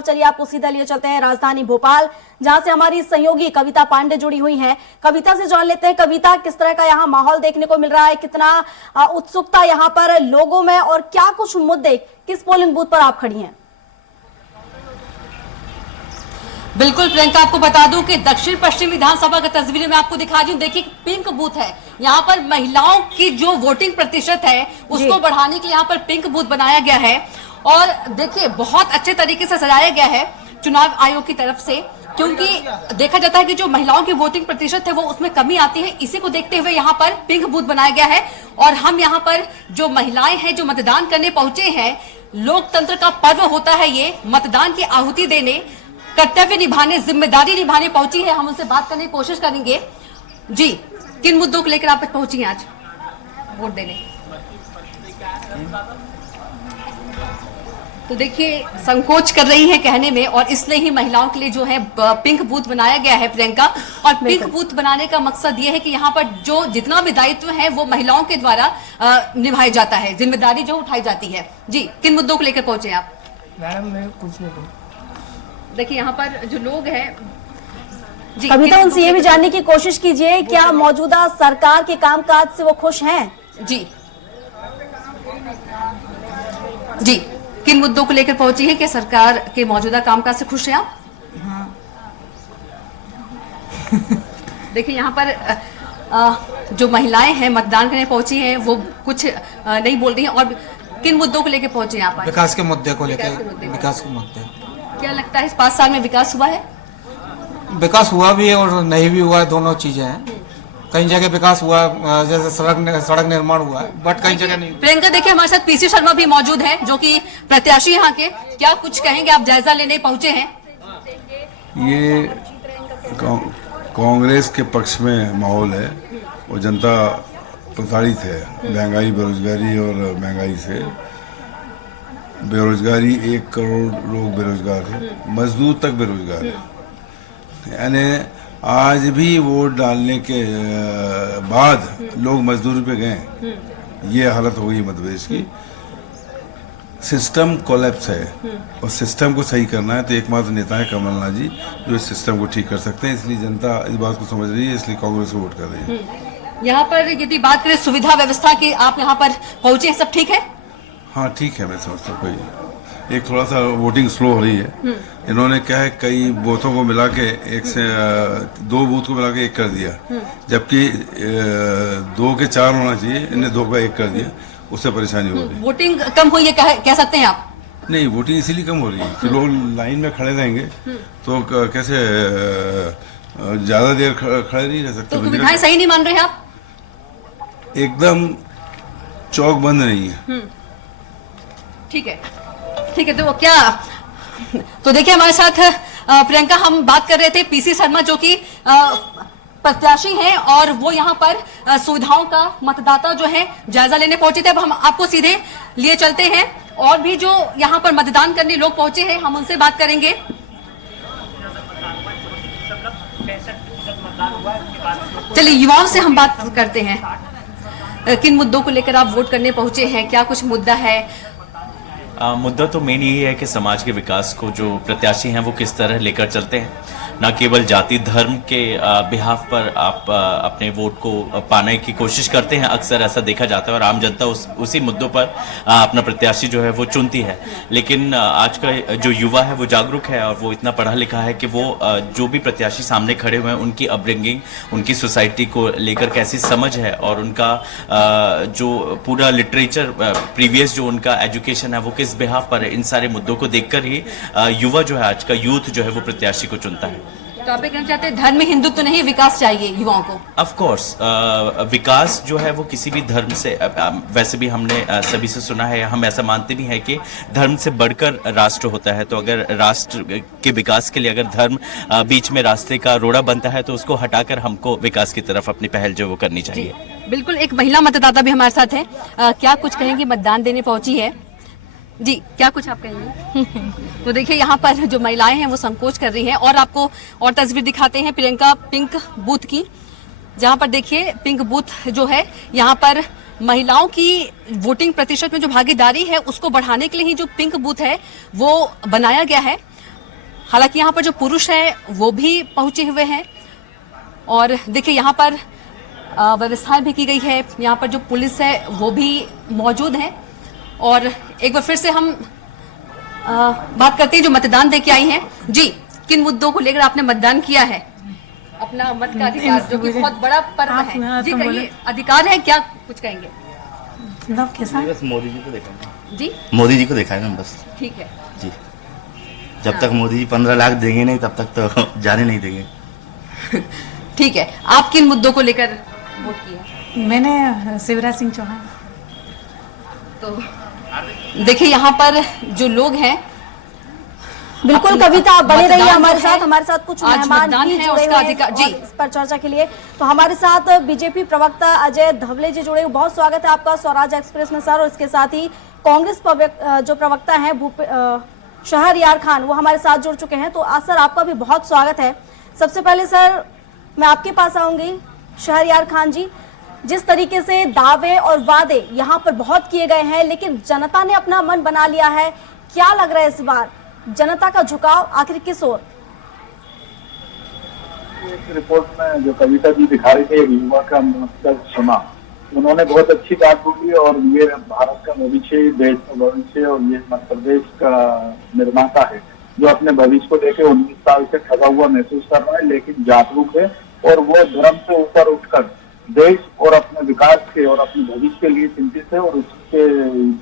और चलिए आपको सीधा लिए चलते हैं राजधानी भोपाल, जहां से हमारी सहयोगी कविता पांडे जुड़ी हुई हैं। कविता से जान लेते हैं, कविता किस तरह का यहाँ माहौल देखने को मिल रहा है, कितना उत्सुकता यहाँ पर लोगों में, और क्या कुछ मुद्दे, किस पोलिंग बूथ पर आप खड़ी हैं? बिल्कुल प्रियंका, आपको बता दूं कि दक्षिण पश्चिम विधानसभा की तस्वीरें मैं आपको दिखा रही हूं। देखिए पिंक बूथ है, यहाँ पर महिलाओं की जो वोटिंग प्रतिशत है उसको बढ़ाने के लिए यहाँ पर पिंक बूथ बनाया गया है। और देखिए बहुत अच्छे तरीके से सजाया गया है चुनाव आयोग की तरफ से, क्योंकि देखा जाता है कि जो महिलाओं की वोटिंग प्रतिशत है वो उसमें कमी आती है। इसी को देखते हुए यहाँ पर पिंक बूथ बनाया गया है। और हम यहाँ पर जो महिलाएं हैं जो मतदान करने पहुंचे हैं, लोकतंत्र का पर्व होता है ये, मतदान की आहुति देने, कर्तव्य निभाने, जिम्मेदारी निभाने पहुंची है। हम उनसे बात करने की कोशिश करेंगे। जी, किन मुद्दों को लेकर आप पहुंची हैं आज वोट देने? तो देखिए संकोच कर रही है कहने में, और इसलिए ही महिलाओं के लिए जो है पिंक बूथ बनाया गया है प्रियंका। और पिंक बूथ बनाने का मकसद ये है कि यहाँ पर जो जितना भी दायित्व है वो महिलाओं के द्वारा निभाया जाता है, जिम्मेदारी जो उठाई जाती है। जी, किन मुद्दों को लेकर पहुंचे आप? मैडम मैं कुछ नहीं। देखिए यहाँ पर जो लोग हैं, कविता उनसे ये भी जानने की कोशिश कीजिए, क्या मौजूदा सरकार के कामकाज से वो खुश हैं? जी जी, किन मुद्दों को लेकर पहुंची है? कि सरकार के मौजूदा कामकाज से खुश हैं आप? हाँ। देखिए यहाँ पर जो महिलाएं हैं मतदान करने पहुंची हैं वो कुछ नहीं बोल रही हैं। और किन मुद्दों को लेकर पहुंचे हैं आप? विकास के मुद्दे को लेकर। विकास के मुद्दे। क्या लगता है इस 5 साल में विकास हुआ है? विकास हुआ भी है और नहीं भी हुआ है, दोनों चीजें हैं। कई जगह विकास हुआ, जैसे सड़क निर्माण हुआ है, बट कई जगह नहीं। प्रियंका, देखिए हमारे साथ पीसी शर्मा भी मौजूद है जो कि प्रत्याशी यहाँ के, क्या कुछ कहेंगे? आप जायजा लेने पहुंचे हैं। ये कांग्रेस के पक्ष में माहौल है और जनता प्रताड़ित है महंगाई, बेरोजगारी और महंगाई से। बेरोजगारी 1 करोड़ लोग बेरोजगार हैं, मजदूर तक बेरोजगार है। यानी आज भी वोट डालने के बाद लोग मजदूरी पे गए, ये हालत हो गई मध्य प्रदेश की। सिस्टम कोलैप्स है और सिस्टम को सही करना है तो एकमात्र नेता है कमलनाथ जी जो इस सिस्टम को ठीक कर सकते हैं। इसलिए जनता इस बात को समझ रही है, इसलिए कांग्रेस को वोट कर रही है। यहाँ पर यदि बात करें सुविधा व्यवस्था की, आप यहाँ पर पहुंचे हैं, सब ठीक है? हाँ ठीक है, मैं समझता हूँ। कोई एक थोड़ा सा वोटिंग स्लो हो रही है। इन्होंने क्या है, कई बूथों को मिला के 2 बूथ को मिला के 1 कर दिया, जबकि 2 के 4 होना चाहिए, इन्हें 2 का 1 कर दिया, उससे परेशानी हो रही। वोटिंग कम हुई है कह सकते हैं आप? नहीं, वोटिंग इसीलिए कम हो रही है कि लोग लाइन में खड़े रहेंगे तो कैसे ज्यादा देर खड़े नहीं रह सकते। तो सुविधाएं सही नहीं मान रहे हैं आप? एकदम चौक बंद नहीं है। ठीक है, ठीक है। तो क्या, तो देखिए हमारे साथ प्रियंका, हम बात कर रहे थे पीसी शर्मा जो कि प्रत्याशी हैं और वो यहाँ पर सुविधाओं का मतदाता जो है जायजा लेने पहुंचे थे। अब हम आपको सीधे लिए चलते हैं और भी जो यहाँ पर मतदान करने लोग पहुंचे हैं हम उनसे बात करेंगे। चलिए युवाओं से हम बात करते हैं। किन मुद्दों को लेकर आप वोट करने पहुंचे हैं? क्या कुछ मुद्दा है? मुद्दा तो मेन यही है कि समाज के विकास को जो प्रत्याशी हैं वो किस तरह लेकर चलते हैं, न केवल जाति धर्म के बिहाफ पर आप अपने वोट को पाने की कोशिश करते हैं। अक्सर ऐसा देखा जाता है और आम जनता उसी मुद्दों पर अपना प्रत्याशी जो है वो चुनती है। लेकिन आज का जो युवा है वो जागरूक है और वो इतना पढ़ा लिखा है कि वो जो भी प्रत्याशी सामने खड़े हुए हैं उनकी अपब्रिंगिंग, उनकी सोसाइटी को लेकर कैसी समझ है और उनका जो पूरा लिटरेचर प्रीवियस जो उनका एजुकेशन है वो किस बिहाफ पर है, इन सारे मुद्दों को देखकर ही युवा जो है, आज का यूथ जो है वो प्रत्याशी को चुनता है। तो आप कहना चाहते हैं धर्म में हिंदुत्व तो नहीं, विकास चाहिए युवाओं को? ऑफ कोर्स विकास जो है वो किसी भी धर्म से, वैसे भी हमने सभी से सुना है, हम ऐसा मानते भी हैं कि धर्म से बढ़कर राष्ट्र होता है। तो अगर राष्ट्र के विकास के लिए अगर धर्म बीच में रास्ते का रोड़ा बनता है तो उसको हटाकर हमको विकास की तरफ अपनी पहल जो वो करनी चाहिए। बिल्कुल, एक महिला मतदाता भी हमारे साथ है। क्या कुछ कहेंगी? मतदान देने पहुंची है जी, क्या कुछ आप कहेंगे? तो देखिए यहाँ पर जो महिलाएं हैं वो संकोच कर रही हैं। और आपको और तस्वीर दिखाते हैं प्रियंका पिंक बूथ की, जहाँ पर देखिए पिंक बूथ जो है यहाँ पर महिलाओं की वोटिंग प्रतिशत में जो भागीदारी है उसको बढ़ाने के लिए ही जो पिंक बूथ है वो बनाया गया है। हालांकि यहाँ पर जो पुरुष है वो भी पहुंचे हुए हैं और देखिए यहाँ पर व्यवस्थाएं भी की गई है। यहाँ पर जो पुलिस है वो भी मौजूद है। और एक बार फिर से हम बात करते हैं जो मतदान दे के आई हैं। जी, किन मुद्दों को लेकर आपने मतदान किया है? अपना मत का अधिकार जो कि बहुत बड़ा पर्व है। जी कहिए, अधिकार है क्या, कुछ कहेंगे? बस मोदी जी को देखा जी, मोदी जी को देखा है ना बस। ठीक है जी, जब तक मोदी जी 15 लाख देंगे नहीं तब तक तो जाने नहीं देंगे। ठीक है। आप किन मुद्दों को लेकर वोट किया? मैंने शिवराज सिंह चौहान। तो देखिए यहाँ पर जो लोग हैं, बिल्कुल कविता, आप बने रहिए मतदान हमारे साथ कुछ आज मेहमान मतदान भी है, जुड़े उसका हुए हैं अधिकार- जी। और इस पर चर्चा के लिए। तो हमारे साथ बीजेपी प्रवक्ता अजय धवले जी जुड़े हुए। बहुत स्वागत है आपका स्वराज एक्सप्रेस में सर। और इसके साथ ही कांग्रेस जो प्रवक्ता है शहरयार खान, वो हमारे साथ जुड़ चुके हैं। तो आज सर आपका भी बहुत स्वागत है। सबसे पहले सर मैं आपके पास आऊंगी। शहरयार खान जी, जिस तरीके से दावे और वादे यहाँ पर बहुत किए गए हैं, लेकिन जनता ने अपना मन बना लिया है, क्या लग रहा है इस बार जनता का झुकाव आखिर किस ओर? एक रिपोर्ट में जो कविता जी दिखा रही थी, युवा का मतलब सुना, उन्होंने बहुत अच्छी बात बोली। और ये भारत का भविष्य, देश का भविष्य, और ये मध्य प्रदेश का निर्माता है जो अपने भविष्य को लेकर 19 साल से ठगा हुआ महसूस कर रहा है, लेकिन जागरूक है। और वो धर्म से ऊपर उठकर देश और अपने विकास के और अपने भविष्य के लिए चिंतित है। और उसके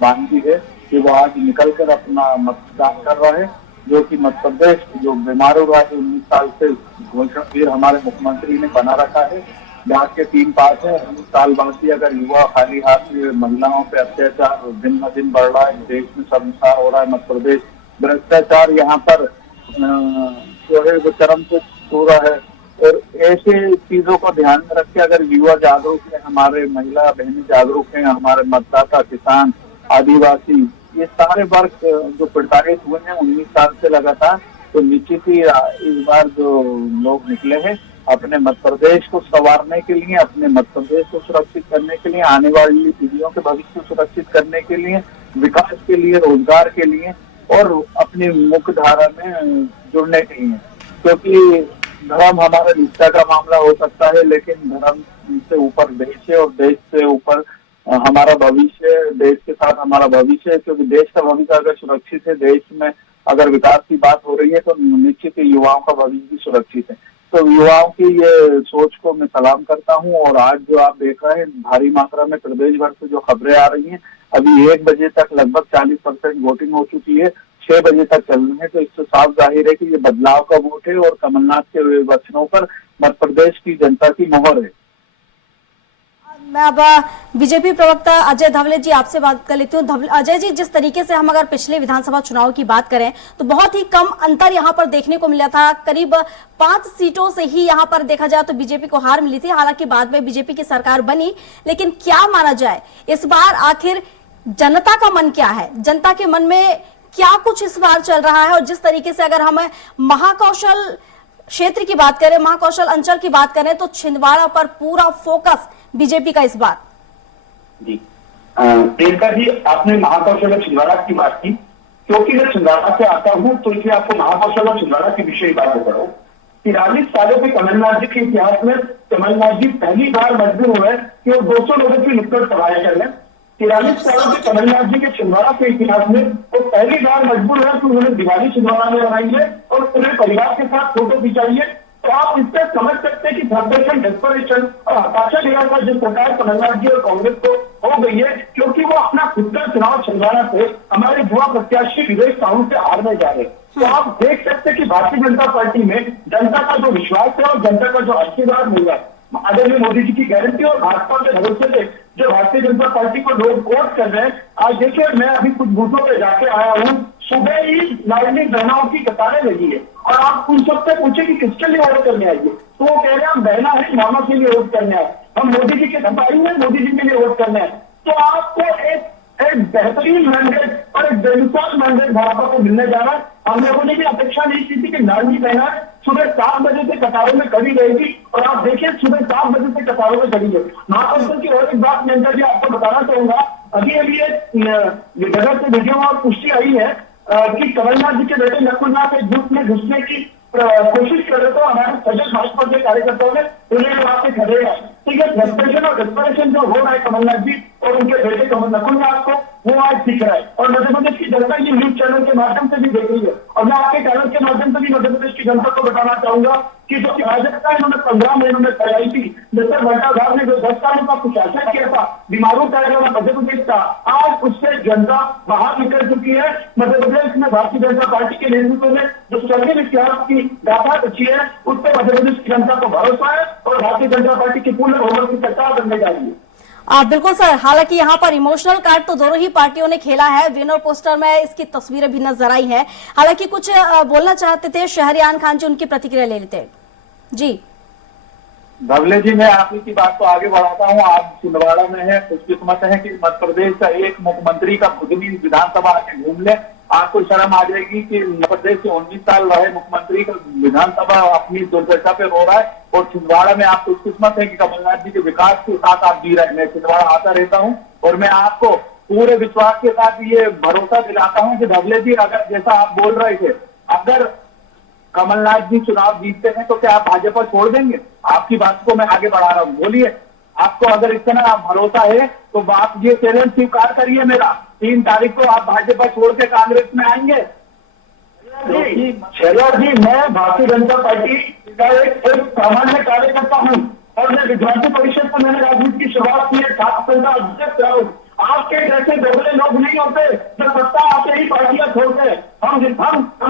बांधी है कि वो आज निकल कर अपना मतदान कर रहा है, जो कि मध्य प्रदेश जो बीमार हो रहा है 19 साल से घोषणा फिर हमारे मुख्यमंत्री ने बना रखा है। जहाँ के 3 पास है, 19 साल बाद भी अगर युवा खाली हाथ में महिलाओं पे अत्याचार दिन ब दिन बढ़ रहा है, देश में शर्मसार हो रहा है मध्य प्रदेश, भ्रष्टाचार यहाँ पर जो है वो चरम पे छू रहा है। और ऐसे चीजों को ध्यान में रख के अगर युवा जागरूक है, हमारे महिला बहनें जागरूक हैं, हमारे मतदाता, किसान, आदिवासी, ये सारे वर्ग जो प्रताड़ित हुए हैं 19 साल से लगातार, तो निश्चित ही इस बार जो लोग निकले हैं अपने मध्य प्रदेश को संवारने के लिए, अपने मध्य प्रदेश को सुरक्षित करने के लिए, आने वाली पीढ़ियों के भविष्य को सुरक्षित करने के लिए, विकास के लिए, रोजगार के लिए और अपनी मुख्य धारा में जुड़ने के लिए। क्योंकि धर्म हमारा निष्ठा का मामला हो सकता है, लेकिन धर्म से ऊपर देश है और देश से ऊपर हमारा भविष्य, देश के साथ हमारा भविष्य है। क्योंकि देश का भविष्य अगर सुरक्षित है, देश में अगर विकास की बात हो रही है, तो निश्चित ही युवाओं का भविष्य भी सुरक्षित है। तो युवाओं की ये सोच को मैं सलाम करता हूँ। और आज जो आप देख रहे हैं भारी मात्रा में प्रदेश भर से जो खबरें आ रही हैं, अभी 1 बजे तक लगभग 40% वोटिंग हो चुकी है, 6 बजे तक चलनी है। तो इससे साफ जाहिर है कि ये बदलाव का वोट है और कमलनाथ के वचनों पर मध्य प्रदेश की जनता की मोहर है। मैं अब बीजेपी प्रवक्ता अजय धवले जी आपसे बात कर लेती हूँ। अजय जी, जिस तरीके से हम अगर पिछले विधानसभा चुनाव की बात करें तो बहुत ही कम अंतर यहाँ पर देखने को मिला था। करीब 5 सीटों से ही यहाँ पर देखा जाए तो बीजेपी को हार मिली थी। हालांकि बाद में बीजेपी की सरकार बनी, लेकिन क्या माना जाए इस बार आखिर जनता का मन क्या है? जनता के मन में क्या कुछ इस बार चल रहा है? और जिस तरीके से अगर हम महाकौशल क्षेत्र की बात करें, महाकौशल अंचल की बात करें, तो छिंदवाड़ा पर पूरा फोकस बीजेपी का इस बार। जी प्रियंका जी, आपने महाकौशल और छिंदवाड़ा की बात की। क्योंकि मैं छिंदवाड़ा से आता हूँ तो इसलिए आपको महाकौशल और छिंदवाड़ा के विषय बात बता रहा हूँ। 43 सालों के कमलनाथ जी के इतिहास में कमलनाथ जी पहली बार मजबूर हुए कि वो 200 लोगों की नुक्कड़ सभाएं कर लें। 43 सालों के कमलनाथ जी के छिंदवाड़ा के इतिहास में वो पहली बार मजबूर हुए कि उन्होंने दिवाली छिंदवाड़ा में मनाई है और पूरे परिवार के साथ फोटो खिंचाइए। तो आप इससे समझ सकते हैं कि फ्रस्ट्रेशन, डेस्परेशन और हताशा का जिस प्रकार कमलनाथ जी और कांग्रेस को हो गई है, क्योंकि वो अपना खुद का चुनाव छिंदवाड़ा से हमारे युवा प्रत्याशी विवेक साहू से हारने जा रहे हैं। तो आप देख सकते हैं कि भारतीय जनता पार्टी में जनता का जो विश्वास है और जनता का जो आशीर्वाद मिल रहा है, आदरणीय मोदी जी की गारंटी और भाजपा के भरोसे से जो भारतीय जनता पार्टी को लोग वोट कर रहे हैं। आज देखिए, मैं अभी कुछ बूथों पे जाके आया हूँ, सुबह ही लाडली बहनाओं की कतारें लगी है और आप उन सबसे पूछे कि किसके लिए वोट करने आइए, तो वो कह रहे हैं हम बहना है, मामा के लिए वोट करने आए, हम मोदी जी के सिपाही हैं, मोदी जी के लिए वोट करने आए। तो आपको एक बेहतरीन मैंडेट और एक बेमिसाल मैंडेट भाजपा को मिलने जा रहा है। हम लोगों ने भी अपेक्षा नहीं की थी कि लाडली बहना सुबह 7 बजे से कतारों में खड़ी रहेगी और आप देखिए सुबह 7 बजे से कतारों में खड़ी है। महाकौशल की और एक बात मैं जी आपको बताना चाहूंगा, अभी ये जगह से वीडियो और पुष्टि आई है। कि कमलनाथ जी के बेटे नकुलनाथ एक बूथ में घुसने की कोशिश कर रहे, तो हमारे सजग भाजपा के कार्यकर्ताओं ने उन्हें वहां पे खड़े हैं। ठीक है, फ्रस्ट्रेशन और डिस्परेशन जो हो रहा है कमलनाथ जी और उनके बेटे नकुलनाथ को, वो आज दिख रहा है। और मध्य प्रदेश की जनता ये न्यूज चैनल के माध्यम से भी देख रही है। और मैं आपके चैनल के माध्यम से भी मध्य प्रदेश की जनता को बताना चाहूंगा कि जो भाजपा इन्होंने 15 महीनों में कराई थी, मिस्टर घंटाघर ने जो 10 सालों का कुशासन किया था, बीमारू कार्यक्रम मध्य प्रदेश का, आज उससे जनता बाहर निकल चुकी है। मध्य प्रदेश में भारतीय जनता पार्टी के नेतृत्व में जो स्वर्गीय इतिहास की गाथा रची है, उस पर मध्य प्रदेश की जनता को भरोसा है और भारतीय जनता पार्टी की पूर्ण बहुमत की सरकार बनने जा रही है। बिल्कुल सर, हालांकि यहाँ पर इमोशनल कार्ड तो दोनों ही पार्टियों ने खेला है। विनर पोस्टर में इसकी तस्वीरें भी नजर आई है। हालांकि कुछ बोलना चाहते थे शहरियार खान जी, उनकी प्रतिक्रिया ले लेते हैं जी। धवले जी, मैं आप ही की बात को आगे बढ़ाता हूँ। आप छिंदवाड़ा में है, खुशकिस्मत है कि मध्य प्रदेश का एक मुख्यमंत्री का खुदनी विधानसभा आके घूम ले। आपको शर्म आ जाएगी कि मध्य प्रदेश से 19 साल रहे मुख्यमंत्री का विधानसभा अपनी दुर्दशा पे रो रहा है, और छिंदवाड़ा में आप खुशकिस्मत है कि कमलनाथ जी के विकास के साथ आप जी रहे हैं। मैं छिंदवाड़ा आता रहता हूँ और मैं आपको पूरे विश्वास के साथ ये भरोसा दिलाता हूँ कि धवले जी, अगर जैसा आप बोल रहे थे, अगर कमलनाथ जी चुनाव जीतते हैं तो क्या आप भाजपा छोड़ देंगे? आपकी बात को मैं आगे बढ़ा रहा हूँ, बोलिए। आपको अगर इतना भरोसा है तो आप ये चैलेंज स्वीकार करिए मेरा, 3 तारीख को आप भाजपा छोड़ के कांग्रेस में आएंगे। शहजाद जी, मैं भारतीय जनता पार्टी का एक सामान्य कार्यकर्ता हूँ और मैं विद्यार्थी परिषद को मैंने राजनीति की शुरुआत की है, छात्र संघ का अध्यक्ष रहा हूँ। आपके जैसे दोगले लोग नहीं होते जो सत्ता आते ही पार्टियां छोड़ते हैं। हम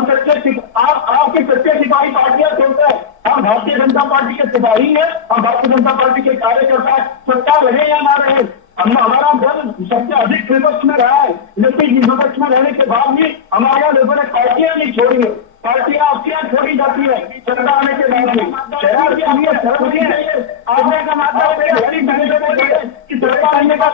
सच्चे, आपके सच्चे सिपाही पार्टियां छोड़ते हैं। हम भारतीय जनता पार्टी के सिपाही है, हम भारतीय जनता पार्टी के कार्यकर्ता है। सत्ता रहे या ना रहे, हमारा दल सबसे अधिक विपक्ष में रहा है, लेकिन विपक्ष में रहने के बाद भी हमारे यहाँ लोगों ने पार्टियां नहीं छोड़ी है। पार्टियां आपकी यहाँ छोड़ी जाती है सत्ता आने के बाद भी। शहर की हमें सड़क नहीं चाहिए, आगे का मतलब कि सत्ता आने का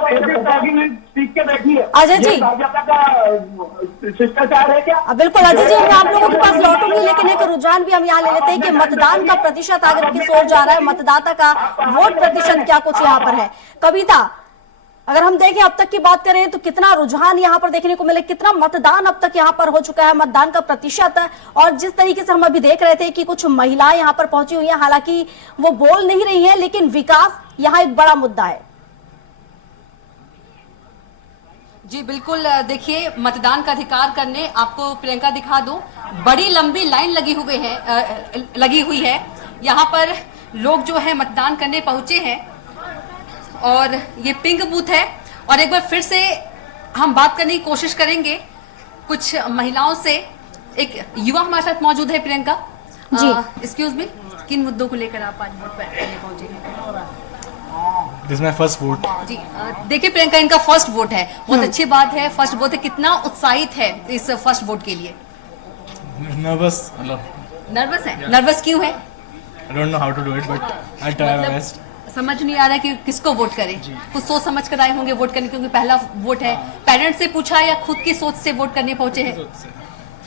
सीख के बैठी है। अजय जी, भाजपा का शिष्टाचार है क्या? बिल्कुल अजय जी, मैं आप लोगों के पास लौटूंगी, लेकिन एक रुझान भी हम यहाँ ले लेते हैं कि मतदान का प्रतिशत आगे किस ओर जा रहा है, मतदाता का वोट प्रतिशत क्या कुछ यहाँ पर है। कविता, अगर हम देखें अब तक की बात करें तो कितना रुझान यहाँ पर देखने को मिले, कितना मतदान अब तक यहाँ पर हो चुका है, मतदान का प्रतिशत, और जिस तरीके से हम अभी देख रहे थे कि कुछ महिलाएं यहाँ पर पहुंची हुई हैं, हालांकि वो बोल नहीं रही हैं, लेकिन विकास यहाँ एक बड़ा मुद्दा है। जी बिल्कुल, देखिए मतदान का अधिकार करने, आपको प्रियंका दिखा दूं, बड़ी लंबी लाइन लगी हुई है। यहाँ पर लोग जो है मतदान करने पहुंचे हैं और ये पिंक बूथ है। और एक बार फिर से हम बात करने की कोशिश करेंगे कुछ महिलाओं से। एक युवा हमारे साथ मौजूद है, प्रियंका जी। एक्सक्यूज मी, किन मुद्दों को लेकर आप आज वोट करने पहुंचे हैं? This my first vote. जी देखिए प्रियंका, इनका फर्स्ट वोट है, बहुत अच्छी बात है, फर्स्ट वोट है। कितना उत्साहित है इस फर्स्ट वोट के लिए? नर्वस है? नर्वस क्यों है? I don't know how to do it but I try my best. समझ नहीं आ रहा कि किसको वोट करें, कुछ सोच समझ कर आए होंगे वोट करने, क्योंकि पहला वोट है। पेरेंट्स से पूछा या खुद की सोच से वोट करने पहुंचे हैं?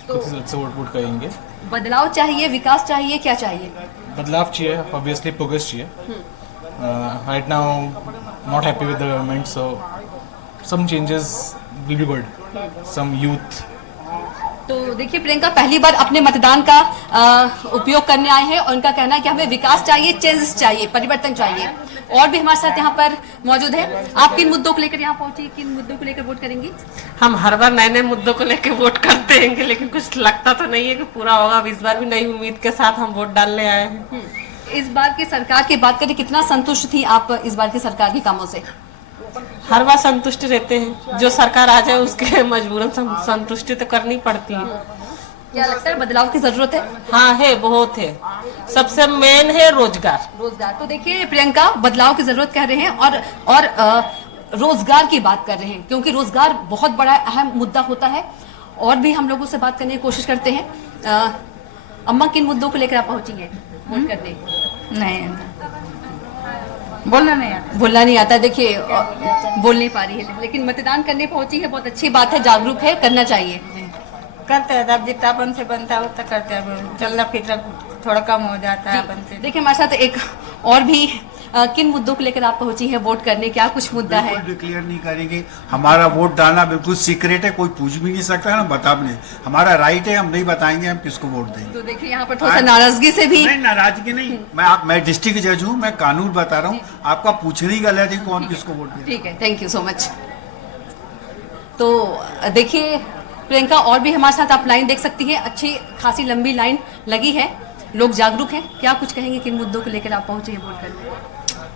तो सोच से वोट करेंगे। बदलाव चाहिए, विकास चाहिए, क्या चाहिए? बदलाव चाहिए, ऑब्वियसली प्रोग्रेस चाहिए। Right now not happy with the government, so some changes will be good, some youth. तो देखिए प्रियंका पहली बार अपने मतदान का उपयोग करने आए हैं और उनका कहना है कि हमें विकास चाहिए, चेंजेस चाहिए, परिवर्तन चाहिए। और भी हमारे साथ यहाँ पर मौजूद है। आप किन मुद्दों को लेकर यहाँ पहुंची, किन मुद्दों को लेकर वोट करेंगी? हम हर बार नए नए मुद्दों को लेकर वोट करते हैं, लेकिन कुछ लगता तो नहीं है कि पूरा होगा। इस बार भी नई उम्मीद के साथ हम वोट डालने आए हैं। इस बार की सरकार की बात करें, कितना संतुष्ट थी आप इस बार की सरकार के कामों से? हर बार संतुष्ट रहते हैं, जो सरकार आ जाए उसके मजबूरन संतुष्टि तो करनी पड़ती है। क्या लगता है बदलाव की जरूरत है? हाँ है, बहुत है। सबसे मेन है रोजगार। तो देखिए प्रियंका, बदलाव की जरूरत कह रहे हैं और रोजगार की बात कर रहे हैं, क्योंकि रोजगार बहुत बड़ा अहम मुद्दा होता है। और भी हम लोगों से बात करने की कोशिश करते हैं। अम्मा, किन मुद्दों को लेकर आप पहुंची हैं वोट करने? नहीं, बोलना नहीं आता। देखिए बोल नहीं पा रही है, लेकिन मतदान करने पहुंची है, बहुत अच्छी बात है, जागरूक है, करना चाहिए। करते हैं, अब जितना अपन से बनता है उतना करते हैं। चलना फिरना थोड़ा कम हो जाता है अपन से। देखिए हमारे साथ एक और भी किन मुद्दों को लेकर आप पहुंची हैं वोट करने, क्या कुछ मुद्दा है? डिक्लेयर नहीं करेंगे। हमारा वोट डालना बिल्कुल सीक्रेट है, कोई पूछ भी नहीं सकता है ना, बता भी नहीं। हमारा राइट है, हम नहीं बताएंगे हम किसको वोट देंगे। तो देखिए यहाँ पर थोड़ा सा नाराजगी से भी नहीं, नाराजगी नहीं। मैं डिस्ट्रिक्ट जज हूँ, मैं कानून बता रहा हूँ, आपका पूछना ही गलत है कौन किसको वोट दे। ठीक है, थैंक यू सो मच। तो देखिए प्रियंका, और भी हमारे साथ आप लाइन देख सकती हैं, अच्छी खासी लंबी लाइन लगी है, लोग जागरूक हैं। क्या कुछ कहेंगे, किन मुद्दों को लेकर आप पहुंचे हैं वोट करने?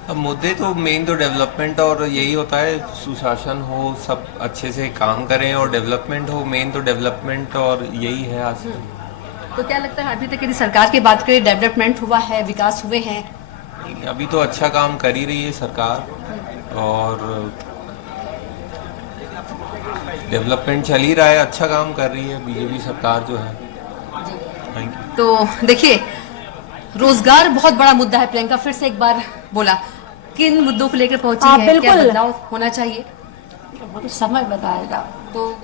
अब मुद्दे तो मेन तो डेवलपमेंट और यही होता है, सुशासन हो, सब अच्छे से काम करें और डेवलपमेंट हो। मेन तो डेवलपमेंट और यही है आज। तो क्या लगता है अभी तक यदि सरकार की बात करें, डेवलपमेंट हुआ है, विकास हुए हैं? अभी तो अच्छा काम कर ही रही है सरकार और डेवलपमेंट चल ही रहा है, अच्छा काम कर रही है बीजेपी सरकार जो है। Thank you. तो देखिए रोजगार बहुत बड़ा मुद्दा है। प्रियंका फिर से एक बार बोला, किन मुद्दों को लेकर पहुंची है, क्या बिल्कुल। बदलाव होना चाहिए? वो तो समय बताएगा। तो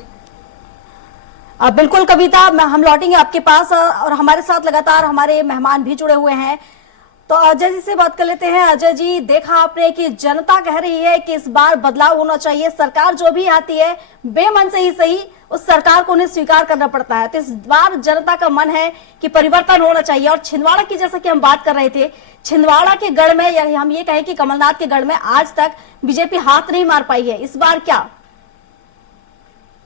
बिल्कुल कविता, हम लौटेंगे आपके पास और हमारे साथ लगातार हमारे मेहमान भी जुड़े हुए हैं। तो अजय जी से बात कर लेते हैं। अजय जी, देखा आपने कि जनता कह रही है कि इस बार बदलाव होना चाहिए, सरकार जो भी आती है बेमन से ही सही उस सरकार को उन्हें स्वीकार करना पड़ता है। तो इस बार जनता का मन है कि परिवर्तन होना चाहिए। और छिंदवाड़ा की जैसा कि हम बात कर रहे थे, छिंदवाड़ा के गढ़ में, या हम ये कहें कि कमलनाथ के गढ़ में आज तक बीजेपी हाथ नहीं मार पाई है, इस बार क्या?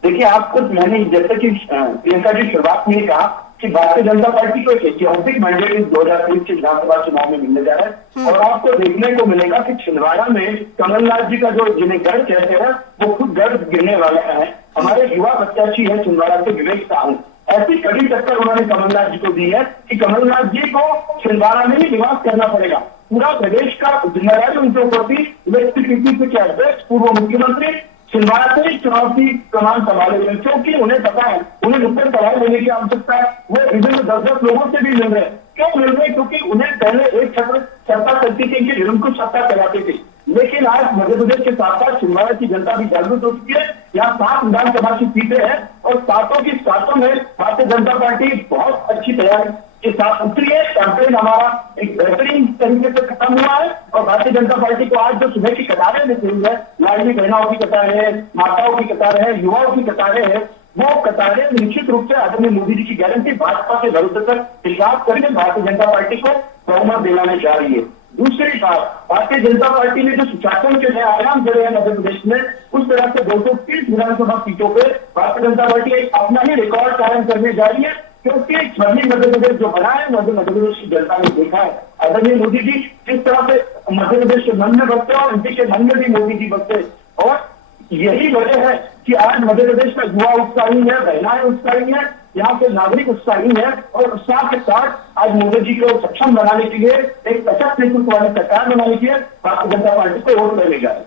देखिए, आपको मैंने जैसे कि प्रियंका जी शुरुआत में ही कहा कि भारतीय जनता पार्टी को एक ऐतिहासिक मैंडेट 2023 के विधानसभा चुनाव में मिलने जा रहा है। और आपको देखने को मिलेगा कि छिंदवाड़ा में कमलनाथ जी का जो जिन्हें गढ़ कहते हैं वो खुद गढ़ गिरने वाला है। हमारे युवा प्रत्याशी है छिंदवाड़ा से विवेक साहू, ऐसी कड़ी टक्कर उन्होंने कमलनाथ जी को दी है कि कमलनाथ जी को छिंदवाड़ा में ही निवास करना पड़ेगा। पूरा प्रदेश का जिम्मेदारी उनके ऊपर थी। इलेक्ट्रिसिटी के अध्यक्ष पूर्व मुख्यमंत्री छिंदवाड़ा से चुनाव की कमान संभाले, क्योंकि उन्हें पता है उन्हें नुक्कड़ सवाल लेने की आवश्यकता है। वो विभिन्न 10-10 लोगों से भी मिल रहे हैं। क्यों मिल रहे? क्योंकि उन्हें पहले एक सत्ता करती थी कि निरंकुश सत्ता चलाती थी, लेकिन आज मध्य प्रदेश के साथ साथ छिंदवाड़ा की जनता भी जागरूक हो चुकी है। यहाँ 7 विधानसभा की सीटें हैं और 7 की 7 में भारतीय जनता पार्टी बहुत अच्छी तैयारी के साथ उतरी है। कैंपेन हमारा एक बेहतरीन तरीके से खत्म हुआ है और भारतीय जनता पार्टी को आज जो सुबह की कतारें दिख रही है, लाडली बहनाओं की कतारें हैं, माताओं की कतारें हैं, युवाओं की कतारें हैं, वो कतारें निश्चित रूप से आदरणीय मोदी जी की गारंटी भाजपा के भरोसे पर विश्वास करके भारतीय जनता पार्टी को बहुमत दिलाने जा रही है। दूसरी बात, भारतीय जनता पार्टी ने जो सुशासन के नए आयाम जोड़े हैं मध्य प्रदेश में, उस तरह से 230 विधानसभा सीटों पे भारतीय जनता पार्टी अपना ही रिकॉर्ड कायम करने जा रही है। क्योंकि स्वर्णिम मध्य प्रदेश जो बना है मध्य प्रदेश की जनता ने देखा है आदरणीय मोदी जी किस तरह से मध्य प्रदेश के मन में बसते और एमपी के मन में भी मोदी जी बसते। और यही वजह है कि आज मध्य प्रदेश का युवा उत्साही है, महिलाएं उत्साही है, यहाँ के नागरिक उत्साही है और उत्साह के साथ आज मोदी जी को सक्षम बनाने के लिए, एक सशक्त नेतृत्व वाली सरकार बनाने के लिए भारतीय जनता पार्टी को वोट देने जा रहे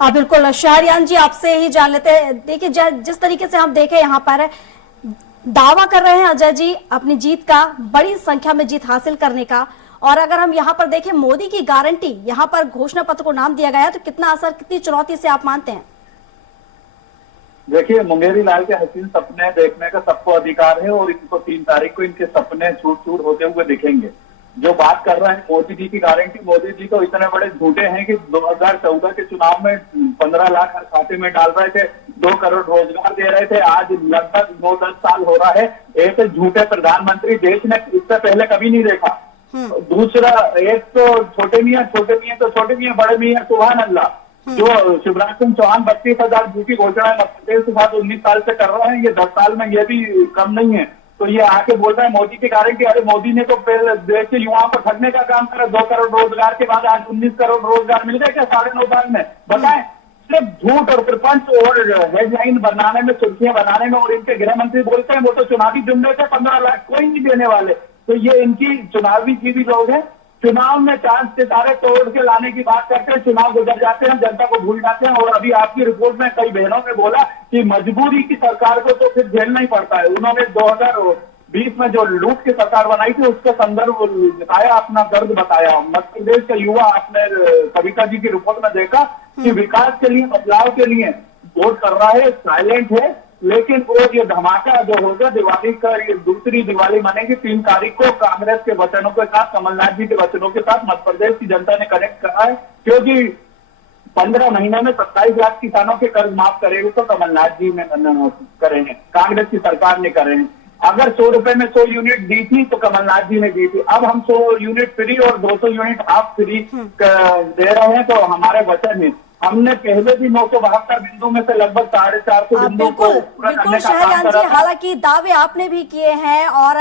हैं। बिल्कुल शहरियान जी, आपसे ही जान लेते हैं। देखिए जिस तरीके से हम देखें यहाँ पर दावा कर रहे हैं अजय जी अपनी जीत का, बड़ी संख्या में जीत हासिल करने का, और अगर हम यहाँ पर देखें मोदी की गारंटी यहाँ पर घोषणा पत्र को नाम दिया गया है, तो कितना असर, कितनी चुनौती से आप मानते हैं? देखिए, मुंगेरी लाल के हसीन सपने देखने का सबको अधिकार है और इनको 3 तारीख को इनके सपने चूर-चूर होते हुए दिखेंगे। जो बात कर रहे हैं मोदी जी की गारंटी, मोदी जी तो इतने बड़े झूठे हैं कि 2014 के चुनाव में 15 लाख हर खाते में डाल रहे थे, 2 करोड़ रोजगार दे रहे थे। आज लगभग 9-10 साल हो रहा है। एक झूठे प्रधानमंत्री देश ने इससे पहले कभी नहीं देखा। दूसरा, एक तो छोटे मियाँ तो छोटे मियाँ, बड़े मियाँ सुभान अल्लाह। जो शिवराज सिंह चौहान 32,000 की घोषणा मध्य प्रदेश के साथ 19 साल से कर रहे हैं, ये 10 साल में ये भी कम नहीं है। तो ये आके बोल रहा है मोदी की गारंटी। अरे मोदी ने तो पहले देश के युवाओं को ठगने का काम करा। 2 करोड़ रोजगार के बाद आज 19 करोड़ रोजगार मिल गए क्या 9.5 साल में? बताएं। सिर्फ झूठ और प्रपंच और हेडलाइन बनाने में, सुर्खियां बनाने में। और इनके गृह मंत्री बोलते हैं वो तो चुनावी जुमले थे, 15 लाख कोई नहीं देने वाले। तो ये इनकी चुनावी जीवी लोग हैं। चुनाव में चांद सितारे तोड़ के लाने की बात करते हैं, चुनाव गुजर जाते हैं, जनता को भूल जाते हैं। और अभी आपकी रिपोर्ट में कई बहनों ने बोला कि मजबूरी की सरकार को तो फिर झेलना ही पड़ता है। उन्होंने 2020 में जो लूट की सरकार बनाई थी उसका संदर्भ बताया, अपना दर्द बताया। मध्य प्रदेश का युवा, आपने कविता जी की रिपोर्ट में देखा कि विकास के लिए, बदलाव के लिए वोट कर रहा है, साइलेंट है। लेकिन वो ये धमाका जो होगा दिवाली का, ये दूसरी दिवाली मनेगी 3 तारीख को कांग्रेस के वचनों के साथ, कमलनाथ जी के वचनों के साथ मध्य प्रदेश की जनता ने कनेक्ट करा है। क्योंकि 15 महीने में 27 लाख किसानों के कर्ज माफ करेंगे तो कमलनाथ जी ने करेंगे, कांग्रेस की सरकार ने करे हैं। अगर 100 रुपए में 100 यूनिट दी थी तो कमलनाथ जी ने दी थी। अब हम 100 यूनिट फ्री और 200 यूनिट हाफ फ्री दे रहे हैं, तो हमारे वचन है। हमने पहले भी 972 बिंदु में से लगभग 450 बिंदु को पूरा करने का काम शहरयान करा जी, था। हालांकि दावे आपने भी किए हैं और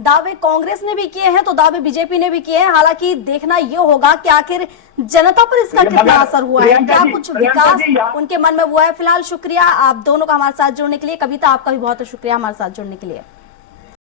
दावे कांग्रेस ने भी किए हैं, तो दावे बीजेपी ने भी किए हैं। हालांकि देखना ये होगा कि आखिर जनता पर इसका कितना असर हुआ है, क्या कुछ विकास उनके मन में हुआ है। फिलहाल शुक्रिया आप दोनों का हमारे साथ जुड़ने के लिए। कविता, आपका भी बहुत शुक्रिया हमारे साथ जुड़ने के लिए।